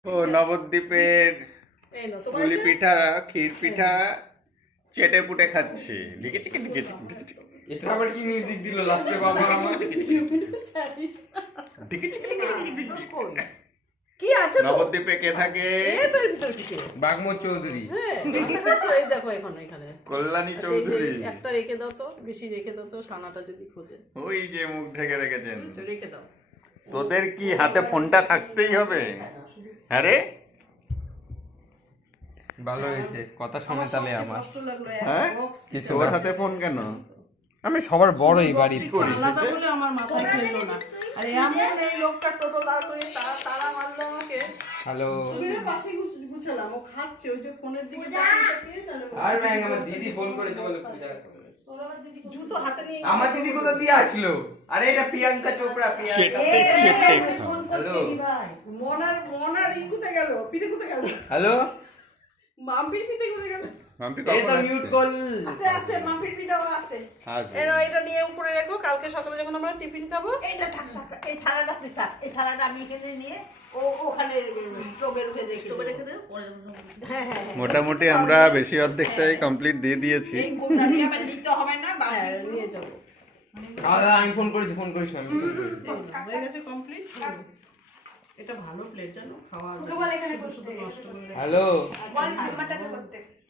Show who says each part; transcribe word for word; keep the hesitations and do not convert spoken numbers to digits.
Speaker 1: ও নবদ্বীপের পুলি পিঠা ক্ষীর পিঠা চেটে পুটে খাচ্ছে লিখেছে কি লিখেছে লিখেছে
Speaker 2: এটা আবার কি মিউজিক দিল লাস্টে বাবা
Speaker 3: কি আছে তো
Speaker 1: নবদ্বীপে কে থাকে
Speaker 3: এই তো এর ভিতর কি
Speaker 2: বাগমো চৌধুরী
Speaker 3: হ্যাঁ দেখতে তো এই দেখো এখন এখানে
Speaker 1: কল্যাণী
Speaker 3: আচ্ছা, এই যে
Speaker 1: চৌধুরী
Speaker 3: একটা রেখে দাও তো বেশি রেখে দাও তো সানাটা যদি খোঁজে
Speaker 1: ওই যে মুখ ঢেকে রেখেছেন
Speaker 3: তো রেখে দাও
Speaker 1: তোদের কি হাতে ফোনটা থাকতেই হবে হ্যাঁ রে
Speaker 2: ভালো হয়েছে কথা শুনে তাহলে আমার
Speaker 3: কষ্ট লাগলো
Speaker 1: হ্যাঁ
Speaker 2: কিছু
Speaker 1: তোর
Speaker 2: না।
Speaker 1: হাতে ফোন কেন
Speaker 2: আমি সবার বড় এই বাড়ির করি
Speaker 3: আলাদা বলে আমার মাথায় খেললো না আর এমন এই লোকটা টোটো দাঁড় করে তারা তারা মারলো আমাকে
Speaker 2: হ্যালো
Speaker 3: তুমি পাশে গুছালাম ও খাচ্ছে ওই যে ফোনের দিকে তাকিয়ে তাহলে
Speaker 2: আর ম্যাং আমার দিদি ফোন করেছে বলে পূজা
Speaker 3: জুতো হাতে নিয়ে
Speaker 2: আমার দিদি কোথা দিয়ে আসলো আরে এটা প্রিয়াঙ্কা চোপড়া প্রিয়াঙ্কা হ্যালো
Speaker 3: মনার মনার ই কোথায় গেল পিঠে কোথায় গেল
Speaker 2: হ্যালো
Speaker 3: মাম্পির পিঠে কোথায় গেল
Speaker 1: মাম্পি
Speaker 2: এই
Speaker 1: কখন
Speaker 2: তো
Speaker 1: আসছে?
Speaker 2: মিউট কল
Speaker 3: আছে আছে মাম্পির পিঠাও আছে
Speaker 1: আসবে।
Speaker 3: এরা এটা নিয়ে উপরে রেখো কালকে সকালে যখন আমরা টিফিন খাবো
Speaker 4: এইটা থাক থাক এই থালাটা থাক এই থালাটা আমি এখানে নিয়ে ও ওখানে স্টোভের উপরে রেখে
Speaker 3: স্টোভে রেখে দেবো
Speaker 4: হ্যাঁ হ্যাঁ হ্যাঁ
Speaker 1: মোটামুটি আমরা বেশি অর্ধেকটাই কমপ্লিট দিয়ে দিয়েছি
Speaker 4: এই কোনটা নিয়ে আবার নিতে হবে না বাস
Speaker 3: হ্যাঁ নিয়ে যাবো
Speaker 2: দাদা আমি ফোন করেছি ফোন করিস না আমি ফোন করেছি
Speaker 3: হয়ে গেছে কমপ্লিট এটা ভালো প্লেট জানো খাওয়া শুধু শুধু নষ্ট করে
Speaker 2: হ্যালো
Speaker 4: বল ঠাম্মাটাকে করতে